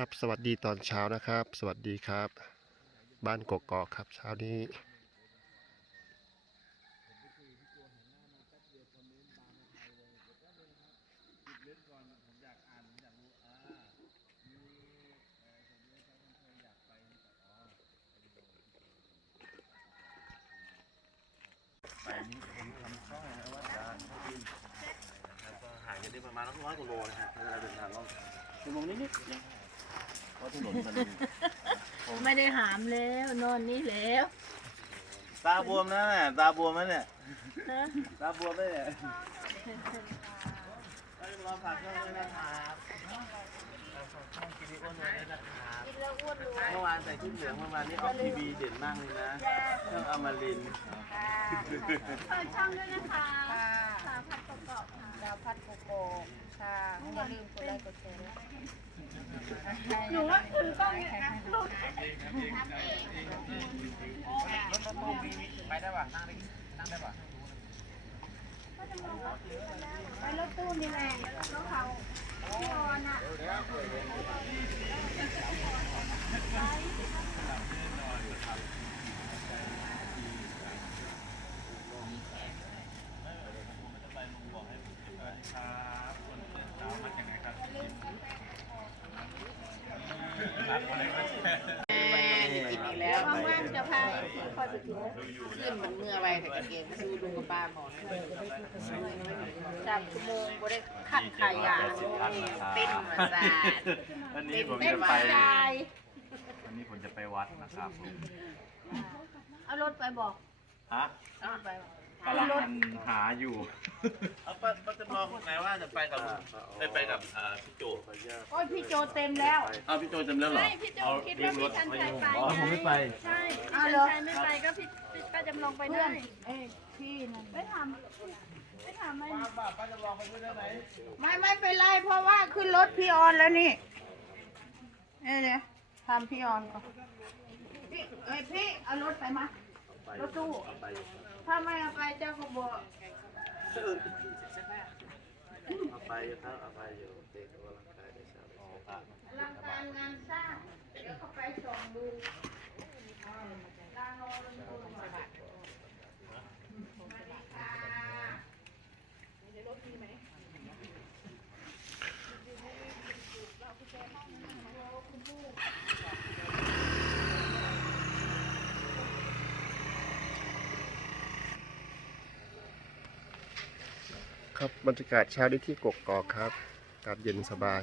ครับ สวัสดีตอนเช้านะครับ สวัสดีครับ บ้านกกอกครับ เช้านี้ ไปนี่ผมทำข้อนะว่าจะแล้วก็ห่างกันได้ประมาณร้อยกว่าโลนะฮะเวลาเดินทางก็ชั่วโมงนิดๆนะ เพราะถนนมันไม่ได้หามแล้วนอนนี่แล้วตาบวมนะเนี่ยตาบวมไหมเนี่ยฮะตาบวมไหมเนี่ยรอฝากช่องด้วยนะครับฝากช่องกินอ้วนด้วยนะครับกินแล้วอ้วนรู้เมื่อวานใส่ชุดเหลืองเมื่อวานนี้ออกทีวีเด่นมากเลยนะช่องอมรินทร์ฝากช่องด้วยนะคะสาพัดประกอบค่ะ ดาวพัดโกโกค่ะอย่าลืมกดไลค์กดแชร์ด้วย หนูว่าถือกล้องเนี่ยนะลูกไปได้ป่ะนั่งได้นั่งได้ป่ะไปรถตู้นี่แหละรถเขาที่นอน กินอีกแล้วว่างๆจะพาพี่คอยไปกินขึ้นมันเมื่อไวแต่กางเกงซื้อลุงกับป้าหมอนสามชั่วโมงบ่ได้ขัดขายาเต้นมาซาวันนี้ผมเต้นจะไประจายวันนี้ผมจะไปวัดนะครับผมเอารถไปบอกฮะเอารถไปบอกำลังหาอยู่ เอาป้าป้าจะมองไหนว่าจะไปกับไปไปกับอ่าพี่โจโอ้ยพี่โจเต็มแล้ว เอาพี่โจจำแล้วเหรอ ไม่พี่โจคิดว่าพี่ชันชัยไปอ๋อผมไม่ไป ใช่เอาพี่เหรชัอนชัยไม่ไปก็พี่พี่ป้าจำลองไปเพื่ด้อวนยเอ้ยพี่นั่นไม่ถามไม่ถามไม่ป้าจะลองไปด้วยได้ไหมไม่ไม่เป็นไรเพราะว่าขึ้นรถพี่ออนแล้วนี่เอ้ยเนี่ยทำพี่ออนก่อนพี่เอ้ยพี่เอารถไปมา รถตู้ถ้าไม่เอาไปเจ้าก็บอกเอาไปครับเอาไปอยู่เด็กกำลังกายในเช้าอลังการงานสร้าง เดี๋ยวเขาไปส่องดูลานโนลงทุนมาบัตรค่ะ ครับบรรยากาศเช้านี้ที่กกอกครับอากาศเย็นสบาย